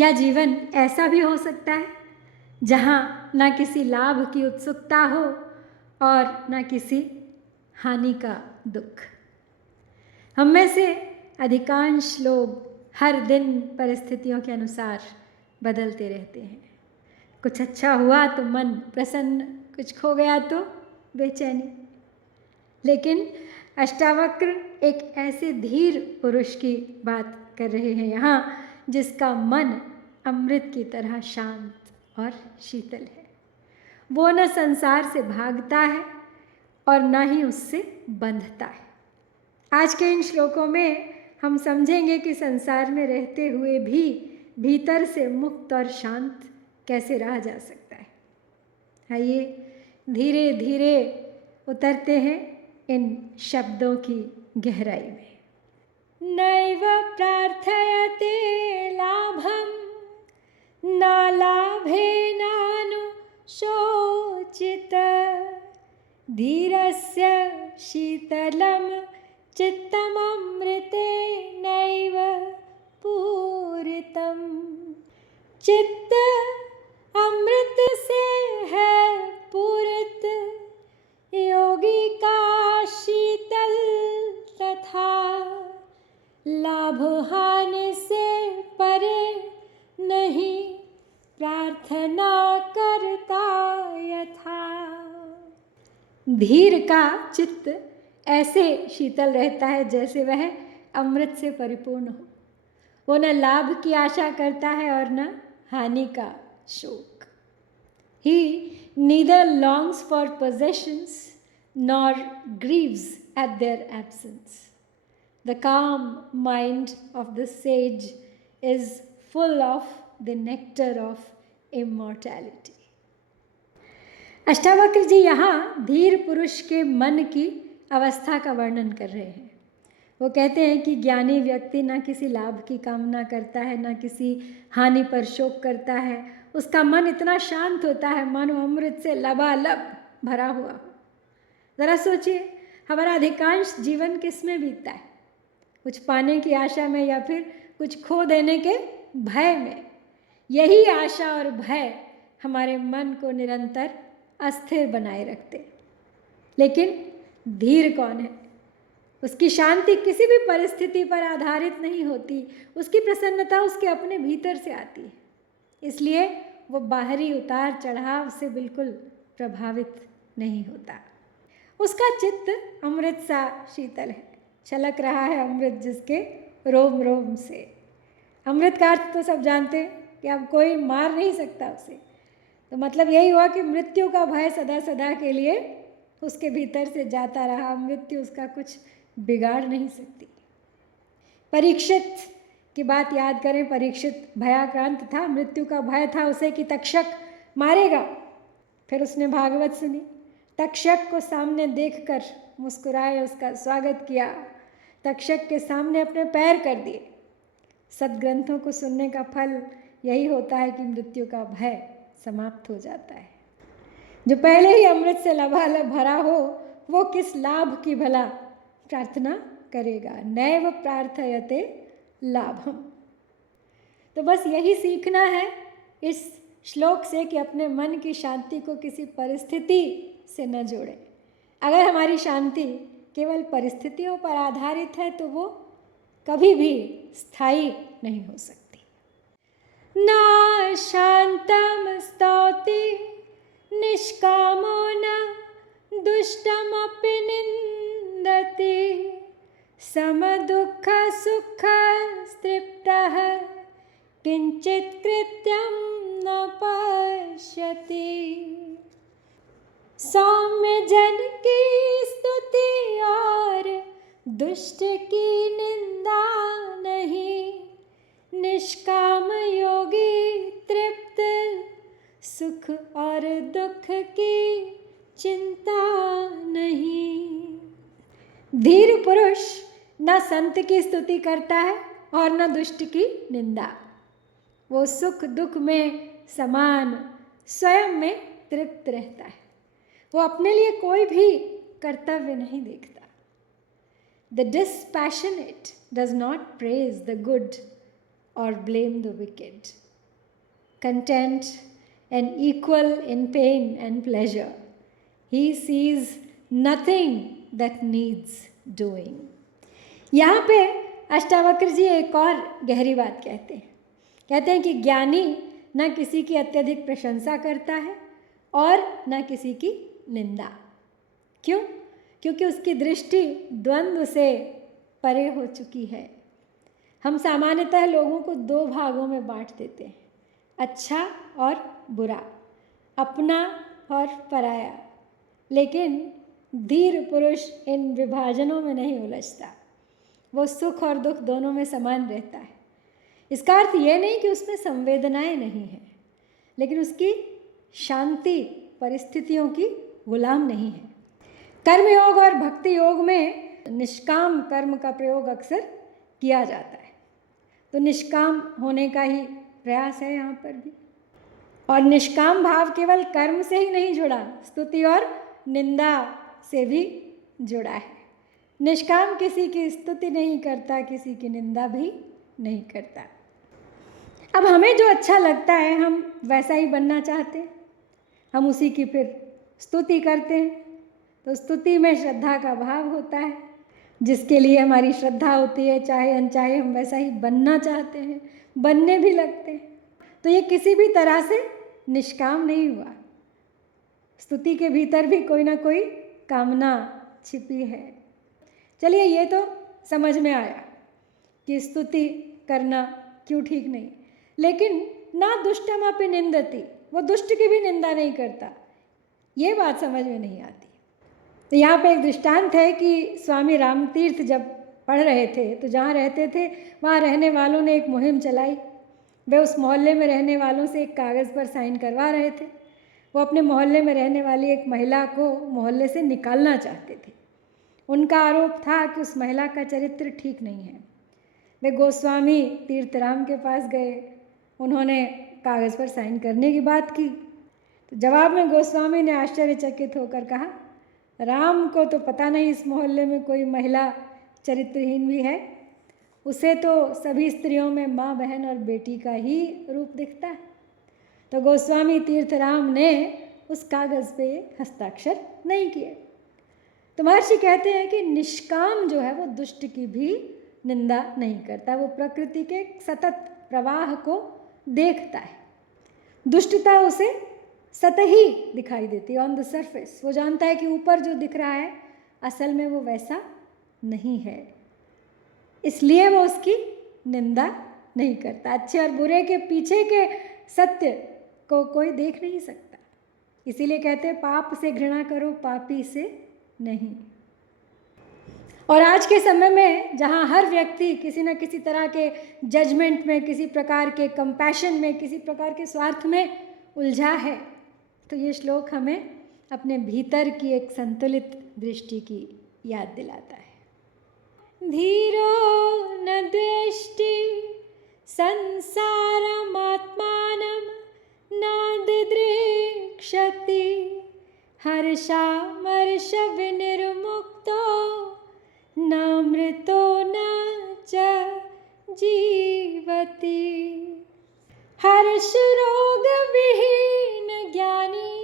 क्या जीवन ऐसा भी हो सकता है जहाँ ना किसी लाभ की उत्सुकता हो और ना किसी हानि का दुख? हम में से अधिकांश लोग हर दिन परिस्थितियों के अनुसार बदलते रहते हैं। कुछ अच्छा हुआ तो मन प्रसन्न, कुछ खो गया तो बेचैनी। लेकिन अष्टावक्र एक ऐसे धीर पुरुष की बात कर रहे हैं यहाँ, जिसका मन अमृत की तरह शांत और शीतल है। वो न संसार से भागता है और न ही उससे बंधता है। आज के इन श्लोकों में हम समझेंगे कि संसार में रहते हुए भी भीतर से मुक्त और शांत कैसे रहा जा सकता है। आइए धीरे धीरे उतरते हैं इन शब्दों की गहराई में। नैव प्रार्थयते लाभं न लाभेनानु शोचित धीरस्य शीतलं चित्तममृते नैव पूरितं। चित्त अमृत से है पूरित, योगी का शीतल तथा लाभ हानि से परे नहीं प्रार्थना करता यथा। धीर का चित्त ऐसे शीतल रहता है जैसे वह अमृत से परिपूर्ण हो। वो न लाभ की आशा करता है और न हानि का शोक। He neither longs for possessions nor grieves at their absence. The calm mind of the sage is full of the nectar of immortality. Ashtavakra ji यहाँ धीर पुरुष के मन की अवस्था का वर्णन कर रहे हैं। वो कहते हैं कि ज्ञानी व्यक्ति न किसी लाभ की कामना करता है, न किसी हानि पर शोक करता है। उसका मन इतना शांत होता है, मानो अमृत से लबालब भरा हुआ हो। ज़रा सोचिए, हमारा अधिकांश जीवन किस में बीतता है? कुछ पाने की आशा में या फिर कुछ खो देने के भय में। यही आशा और भय हमारे मन को निरंतर अस्थिर बनाए रखते। लेकिन धीर कौन है? उसकी शांति किसी भी परिस्थिति पर आधारित नहीं होती। उसकी प्रसन्नता उसके अपने भीतर से आती है। इसलिए वो बाहरी उतार चढ़ाव से बिल्कुल प्रभावित नहीं होता। उसका चित्त अमृत सा शीतल है, छलक रहा है अमृत जिसके रोम रोम से। अमृत का अर्थ तो सब जानते हैं कि अब कोई मार नहीं सकता उसे। तो मतलब यही हुआ कि मृत्यु का भय सदा सदा के लिए उसके भीतर से जाता रहा। मृत्यु उसका कुछ बिगाड़ नहीं सकती। परीक्षित की बात याद करें। परीक्षित भयाक्रांत था, मृत्यु का भय था उसे कि तक्षक मारेगा। फिर उसने भागवत सुनी, तक्षक को सामने देखकर मुस्कुराए, उसका स्वागत किया, तक्षक के सामने अपने पैर कर दिए। सद्ग्रंथों को सुनने का फल यही होता है कि मृत्यु का भय समाप्त हो जाता है। जो पहले ही अमृत से लबालब भरा हो, वो किस लाभ की भला प्रार्थना करेगा? नैव प्रार्थयते लाभम। तो बस यही सीखना है इस श्लोक से कि अपने मन की शांति को किसी परिस्थिति से न जोड़ें। अगर हमारी शांति केवल परिस्थितियों पर आधारित है तो वो कभी भी स्थायी नहीं हो सकती। ना शांतम स्तौति निष्कामो न दुष्टमपि निन्दति समदुःख सुख तृप्तः किंचित कृत्यं न पश्यति। सौम्य जन की स्तुति और दुष्ट की निंदा नहीं, निष्काम योगी तृप्त सुख और दुख की चिंता नहीं। धीर पुरुष न संत की स्तुति करता है और न दुष्ट की निंदा। वो सुख दुख में समान स्वयं में तृप्त रहता है। वो अपने लिए कोई भी कर्तव्य नहीं देखता। The dispassionate does not praise the good or blame the wicked. content, and equal in pain and pleasure. He sees nothing that needs doing. यहाँ पे अष्टावक्र जी एक और गहरी बात कहते हैं कि ज्ञानी न किसी की अत्यधिक प्रशंसा करता है और न किसी की निंदा। क्यों? क्योंकि उसकी दृष्टि द्वंद्व से परे हो चुकी है। हम सामान्यतः लोगों को दो भागों में बांट देते हैं, अच्छा और बुरा, अपना और पराया। लेकिन धीर पुरुष इन विभाजनों में नहीं उलझता, वो सुख और दुख दोनों में समान रहता है। इसका अर्थ ये नहीं कि उसमें संवेदनाएं नहीं हैं, लेकिन उसकी शांति परिस्थितियों की गुलाम नहीं है। कर्मयोग और भक्ति योग में निष्काम कर्म का प्रयोग अक्सर किया जाता है, तो निष्काम होने का ही प्रयास है यहाँ पर भी। और निष्काम भाव केवल कर्म से ही नहीं जुड़ा, स्तुति और निंदा से भी जुड़ा है। निष्काम किसी की स्तुति नहीं करता, किसी की निंदा भी नहीं करता। अब हमें जो अच्छा लगता है हम वैसा ही बनना चाहते हैं, हम उसी की फिर स्तुति करते हैं। तो स्तुति में श्रद्धा का भाव होता है, जिसके लिए हमारी श्रद्धा होती है, चाहे अनचाहे हम वैसा ही बनना चाहते हैं, बनने भी लगते हैं। तो ये किसी भी तरह से निष्काम नहीं हुआ। स्तुति के भीतर भी कोई ना कोई कामना छिपी है। चलिए, ये तो समझ में आया कि स्तुति करना क्यों ठीक नहीं। लेकिन ना दुष्टमपि निंदति, वो दुष्ट की भी निंदा नहीं करता, ये बात समझ में नहीं आती। तो यहाँ पे एक दृष्टांत है कि स्वामी रामतीर्थ जब पढ़ रहे थे तो जहाँ रहते थे वहाँ रहने वालों ने एक मुहिम चलाई। वे उस मोहल्ले में रहने वालों से एक कागज़ पर साइन करवा रहे थे। वो अपने मोहल्ले में रहने वाली एक महिला को मोहल्ले से निकालना चाहते थे। उनका आरोप था कि उस महिला का चरित्र ठीक नहीं है। वे गोस्वामी तीर्थराम के पास गए, उन्होंने कागज़ पर साइन करने की बात की। तो जवाब में गोस्वामी ने आश्चर्यचकित होकर कहा, राम को तो पता नहीं इस मोहल्ले में कोई महिला चरित्रहीन भी है, उसे तो सभी स्त्रियों में माँ, बहन और बेटी का ही रूप दिखता है। तो गोस्वामी तीर्थराम ने उस कागज़ पे हस्ताक्षर नहीं किए। तो महर्षि कहते हैं कि निष्काम जो है वो दुष्ट की भी निंदा नहीं करता, वो प्रकृति के सतत प्रवाह को देखता है। दुष्टता उसे सतही दिखाई देती है, ऑन द सरफेस। वो जानता है कि ऊपर जो दिख रहा है असल में वो वैसा नहीं है, इसलिए वो उसकी निंदा नहीं करता। अच्छे और बुरे के पीछे के सत्य को कोई देख नहीं सकता। इसीलिए कहते हैं पाप से घृणा करो, पापी से नहीं। और आज के समय में जहाँ हर व्यक्ति किसी न किसी तरह के जजमेंट में, किसी प्रकार के कंपैशन में, किसी प्रकार के स्वार्थ में उलझा है, तो ये श्लोक हमें अपने भीतर की एक संतुलित दृष्टि की याद दिलाता है। धीरो न द्वेष्टि संसारमात्मानं न दिदृक्षति हर्षामर्ष विनिर्मुक्तो न मृतो न च जीवति। हर्ष रोग विहीन ज्ञानी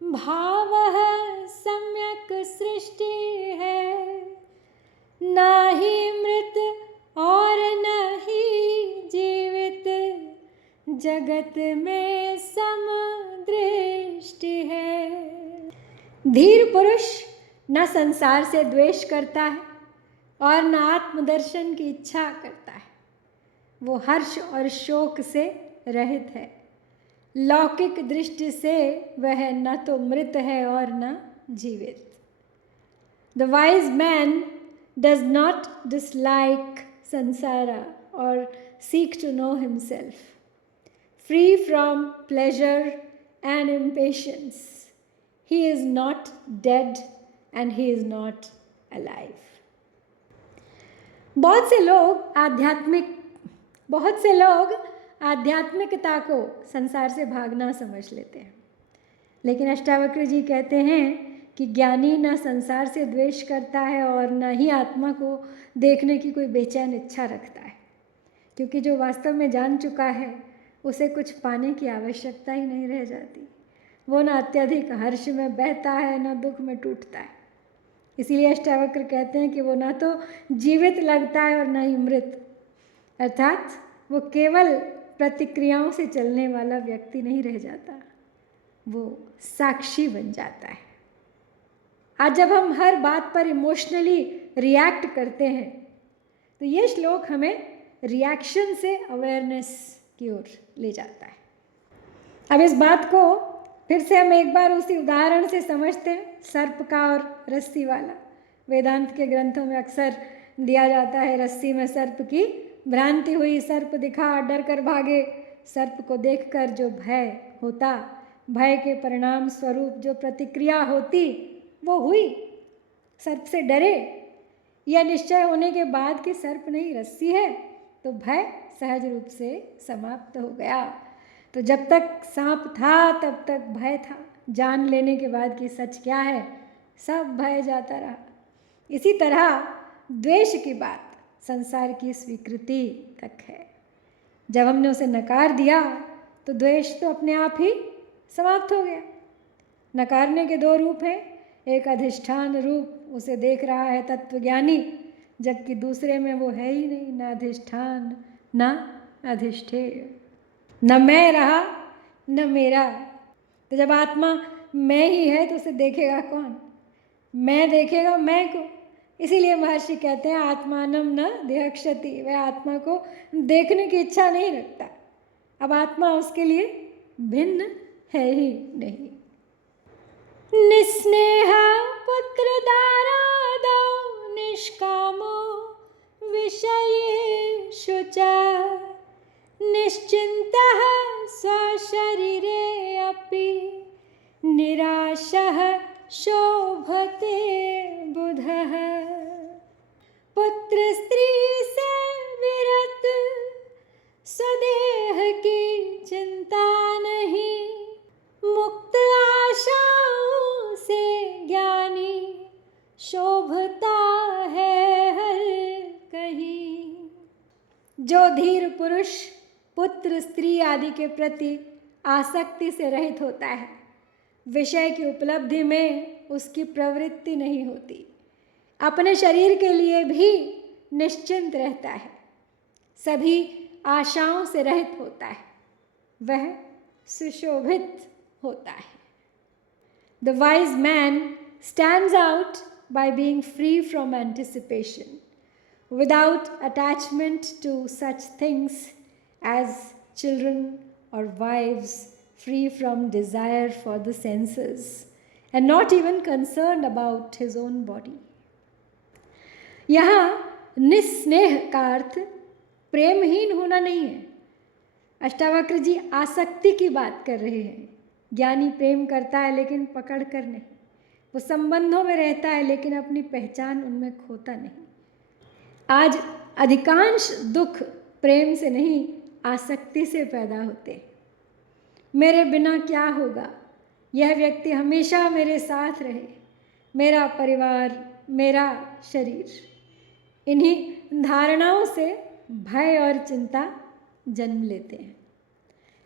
भावः सम्यक सृष्टि है, ना ही मृत और न ही जीवित जगत में समदृष्टि है। धीर पुरुष न संसार से द्वेष करता है और न आत्मदर्शन की इच्छा करता है। वो हर्ष और शोक से रहित है। लौकिक दृष्टि से वह न तो मृत है और न जीवित। The wise man does not dislike samsara or seek to know himself. Free from pleasure and impatience, he is not dead and he is not alive. बहुत से लोग आध्यात्मिकता को संसार से भागना समझ लेते हैं, लेकिन अष्टावक्र जी कहते हैं कि ज्ञानी न संसार से द्वेष करता है और न ही आत्मा को देखने की कोई बेचैन इच्छा रखता है, क्योंकि जो वास्तव में जान चुका है उसे कुछ पाने की आवश्यकता ही नहीं रह जाती। वो ना अत्यधिक हर्ष में बहता है, ना दुख में टूटता है। इसीलिए अष्टावक्र कहते हैं कि वो ना तो जीवित लगता है और ना ही मृत, अर्थात वो केवल प्रतिक्रियाओं से चलने वाला व्यक्ति नहीं रह जाता, वो साक्षी बन जाता है। आज जब हम हर बात पर इमोशनली रिएक्ट करते हैं तो ये श्लोक हमें रिएक्शन से अवेयरनेस की ओर ले जाता है। अब इस बात को फिर से हम एक बार उसी उदाहरण से समझते हैं, सर्प का और रस्सी वाला। वेदांत के ग्रंथों में अक्सर दिया जाता है, रस्सी में सर्प की भ्रांति हुई, सर्प दिखा, डर कर भागे। सर्प को देखकर जो भय होता, भय के परिणाम स्वरूप जो प्रतिक्रिया होती वो हुई, सर्प से डरे। यह निश्चय होने के बाद कि सर्प नहीं रस्सी है तो भय सहज रूप से समाप्त हो गया। तो जब तक सांप था तब तक भय था, जान लेने के बाद कि सच क्या है सब भय जाता रहा। इसी तरह द्वेष की बात संसार की स्वीकृति तक है। जब हमने उसे नकार दिया तो द्वेष तो अपने आप ही समाप्त हो गया। नकारने के दो रूप हैं, एक अधिष्ठान रूप, उसे देख रहा है तत्वज्ञानी, जबकि दूसरे में वो है ही नहीं, ना अधिष्ठान ना अधिष्ठेय, न मैं रहा न मेरा। तो जब आत्मा मैं ही है तो उसे देखेगा कौन? मैं देखेगा मैं को। इसीलिए महर्षि कहते हैं आत्मानम न देहक्षति, वह आत्मा को देखने की इच्छा नहीं रखता। अब आत्मा उसके लिए भिन्न है ही नहीं। निस्नेह पुत्र दारादौ निष्कामो विषयेषु च निश्चिन्तः स्वशरीरे अपि निराशः शोभते बुधः। पुत्र स्त्री से विरत स्वदेह की चिंता नहीं, मुक्त आशाओं से ज्ञानी शोभता है हर कहीं। जो धीर पुरुष पुत्र स्त्री आदि के प्रति आसक्ति से रहित होता है, विषय की उपलब्धि में उसकी प्रवृत्ति नहीं होती, अपने शरीर के लिए भी निश्चिंत रहता है, सभी आशाओं से रहित होता है, वह सुशोभित होता है। The wise man stands out by being free from anticipation, without attachment to such things as children or wives, free from desire for the senses, and not even concerned about his own body. यहाँ निस्नेह का अर्थ प्रेमहीन होना नहीं है। अष्टावक्र जी आसक्ति की बात कर रहे हैं। ज्ञानी प्रेम करता है लेकिन पकड़ कर नहीं, वो संबंधों में रहता है लेकिन अपनी पहचान उनमें खोता नहीं। आज अधिकांश दुख प्रेम से नहीं आसक्ति से पैदा होते। मेरे बिना क्या होगा, यह व्यक्ति हमेशा मेरे साथ रहे, मेरा परिवार, मेरा शरीर, इन्हीं धारणाओं से भय और चिंता जन्म लेते हैं।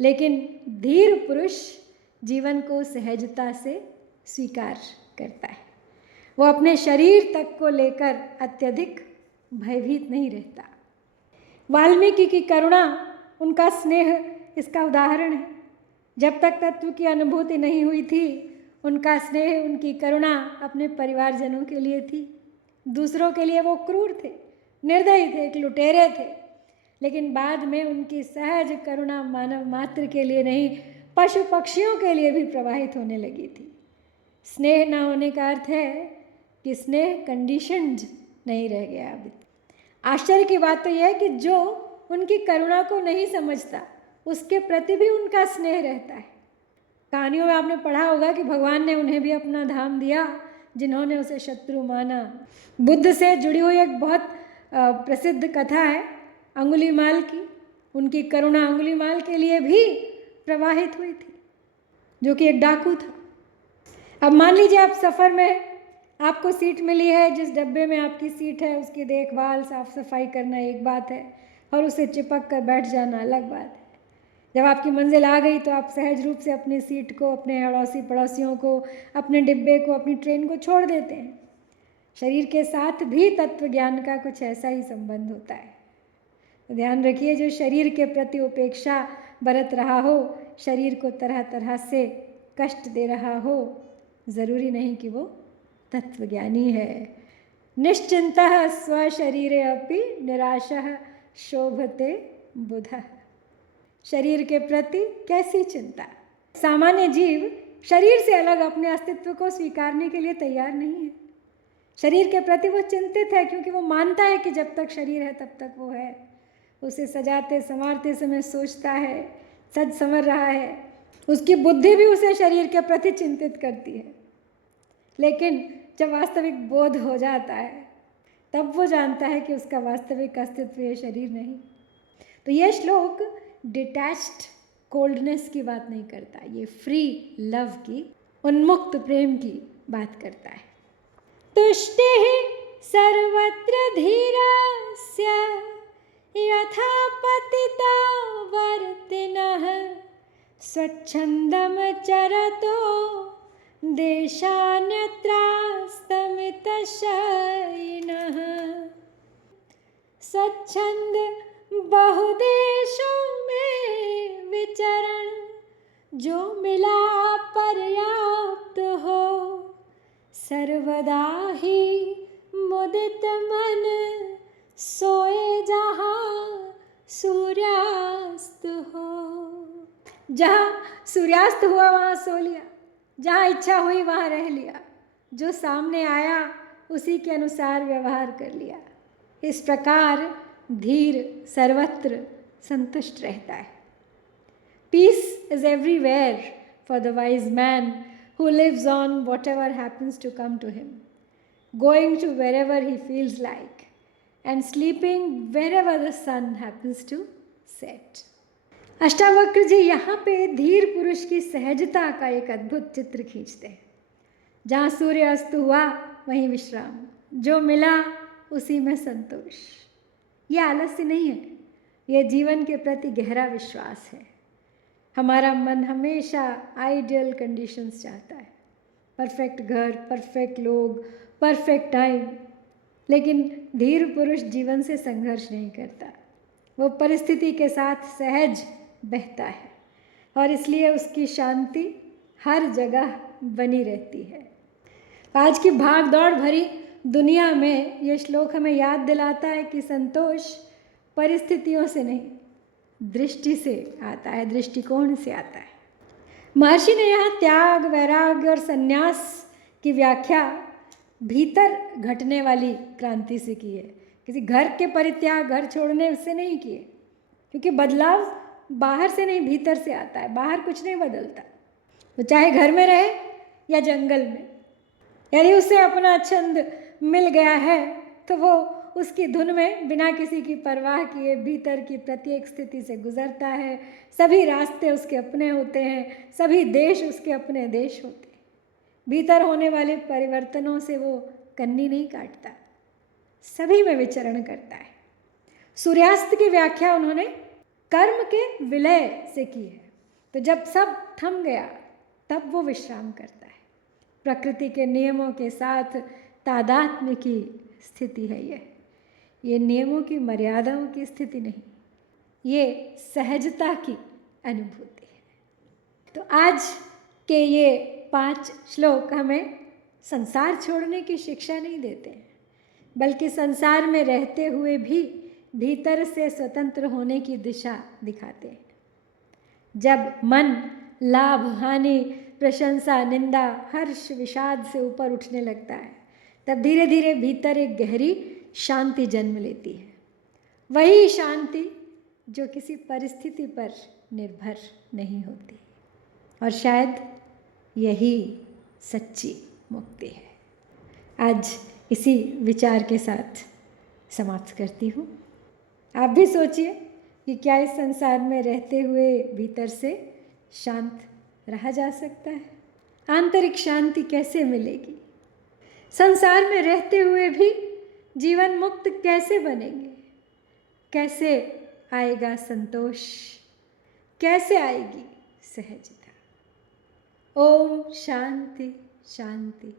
लेकिन धीर पुरुष जीवन को सहजता से स्वीकार करता है। वो अपने शरीर तक को लेकर अत्यधिक भयभीत नहीं रहता। वाल्मीकि की करुणा, उनका स्नेह इसका उदाहरण है। जब तक तत्व की अनुभूति नहीं हुई थी, उनका स्नेह, उनकी करुणा अपने परिवारजनों के लिए थी। दूसरों के लिए वो क्रूर थे, निर्दयी थे, एक लुटेरे थे। लेकिन बाद में उनकी सहज करुणा मानव मात्र के लिए नहीं, पशु पक्षियों के लिए भी प्रवाहित होने लगी थी। स्नेह न होने का अर्थ है कि स्नेह कंडीशन्ड नहीं रह गया अभी। आश्चर्य की बात तो यह है कि जो उनकी करुणा को नहीं समझता, उसके प्रति भी उनका स्नेह रहता है। कहानियों में आपने पढ़ा होगा कि भगवान ने उन्हें भी अपना धाम दिया जिन्होंने उसे शत्रु माना। बुद्ध से जुड़ी हुई एक बहुत प्रसिद्ध कथा है अंगुलीमाल की। उनकी करुणा अंगुलीमाल के लिए भी प्रवाहित हुई थी, जो कि एक डाकू था। अब मान लीजिए आप सफ़र में, आपको सीट मिली है, जिस डब्बे में आपकी सीट है उसकी देखभाल, साफ सफाई करना एक बात है, और उसे चिपक कर बैठ जाना अलग बात है। जब आपकी मंजिल आ गई तो आप सहज रूप से अपनी सीट को, अपने अड़ोसी पड़ोसियों को, अपने डिब्बे को, अपनी ट्रेन को छोड़ देते हैं। शरीर के साथ भी तत्व ज्ञान का कुछ ऐसा ही संबंध होता है। तो ध्यान रखिए, जो शरीर के प्रति उपेक्षा बरत रहा हो, शरीर को तरह तरह से कष्ट दे रहा हो, ज़रूरी नहीं कि वो तत्वज्ञानी है। निश्चिंतः स्वशरीरे अपि निराशः शोभते बुधः। शरीर के प्रति कैसी चिंता। सामान्य जीव शरीर से अलग अपने अस्तित्व को स्वीकारने के लिए तैयार नहीं है। शरीर के प्रति वो चिंतित है, क्योंकि वो मानता है कि जब तक शरीर है तब तक वो है। उसे सजाते संवारते समय सोचता है, सज संवर रहा है। उसकी बुद्धि भी उसे शरीर के प्रति चिंतित करती है। लेकिन जब वास्तविक बोध हो जाता है तब वो जानता है कि उसका वास्तविक अस्तित्व ये शरीर नहीं। तो ये श्लोक डिटैच्ड कोल्डनेस की बात नहीं करता, ये फ्री लव की, उन्मुक्त प्रेम की बात करता है। तुष्टिः सर्वत्र धीरस्य यथा पतिता वर्तिनः स्वच्छन्दं चरतो देशान्यत्रास्तमितशयिनः। स्वच्छंद बहुदेशों में विचरण, जो मिला पर्याप्त हो, सर्वदा ही मुदित मन सोए जहाँ सूर्यास्त हो। जहाँ सूर्यास्त हुआ वहाँ सो लिया, जहाँ इच्छा हुई वहाँ रह लिया, जो सामने आया उसी के अनुसार व्यवहार कर लिया। इस प्रकार धीर सर्वत्र संतुष्ट रहता है। Peace is everywhere for the wise man who lives on whatever happens to come to him, going to wherever he feels like, and sleeping wherever the sun happens to set. Ashtavakra ji यहाँ पे धीर पुरुष की सहजता का एक अद्भुत चित्र खींचते हैं। जहाँ सूर्य अस्त हुआ वहीं विश्राम, जो मिला उसी में संतोष। ये आलस्य नहीं है, ये जीवन के प्रति गहरा विश्वास है। हमारा मन हमेशा आइडियल कंडीशंस चाहता है, परफेक्ट घर, परफेक्ट लोग, परफेक्ट टाइम। लेकिन धीर पुरुष जीवन से संघर्ष नहीं करता, वो परिस्थिति के साथ सहज बहता है और इसलिए उसकी शांति हर जगह बनी रहती है। आज की भाग दौड़ भरी दुनिया में ये श्लोक हमें याद दिलाता है कि संतोष परिस्थितियों से नहीं, दृष्टि से आता है, दृष्टिकोण से आता है। महर्षि ने यहाँ त्याग, वैराग्य और संन्यास की व्याख्या भीतर घटने वाली क्रांति से की है। किसी घर के परित्याग, घर छोड़ने से नहीं किए, क्योंकि बदलाव बाहर से नहीं भीतर से आता है। बाहर कुछ नहीं बदलता, वो चाहे घर में रहे या जंगल में। यदि उसे अपना छंद मिल गया है तो वो उसकी धुन में बिना किसी की परवाह किए भीतर की प्रत्येक स्थिति से गुजरता है। सभी रास्ते उसके अपने होते हैं, सभी देश उसके अपने देश होते हैं। भीतर होने वाले परिवर्तनों से वो कन्नी नहीं काटता, सभी में विचरण करता है। सूर्यास्त की व्याख्या उन्होंने कर्म के विलय से की है। तो जब सब थम गया तब वो विश्राम करता है। प्रकृति के नियमों के साथ तादात्म्य की स्थिति है ये नियमों की, मर्यादाओं की स्थिति नहीं, ये सहजता की अनुभूति है। तो आज के ये 5 श्लोक हमें संसार छोड़ने की शिक्षा नहीं देते हैं, बल्कि संसार में रहते हुए भी भीतर से स्वतंत्र होने की दिशा दिखाते हैं। जब मन लाभ, हानि, प्रशंसा, निंदा, हर्ष, विषाद से ऊपर उठने लगता है, तब धीरे धीरे भीतर एक गहरी शांति जन्म लेती है। वही शांति जो किसी परिस्थिति पर निर्भर नहीं होती, और शायद यही सच्ची मुक्ति है। आज इसी विचार के साथ समाप्त करती हूँ। आप भी सोचिए कि क्या इस संसार में रहते हुए भीतर से शांत रहा जा सकता है? आंतरिक शांति कैसे मिलेगी? संसार में रहते हुए भी जीवन मुक्त कैसे बनेंगे? कैसे आएगा संतोष? कैसे आएगी सहजता। ओम शांति शांति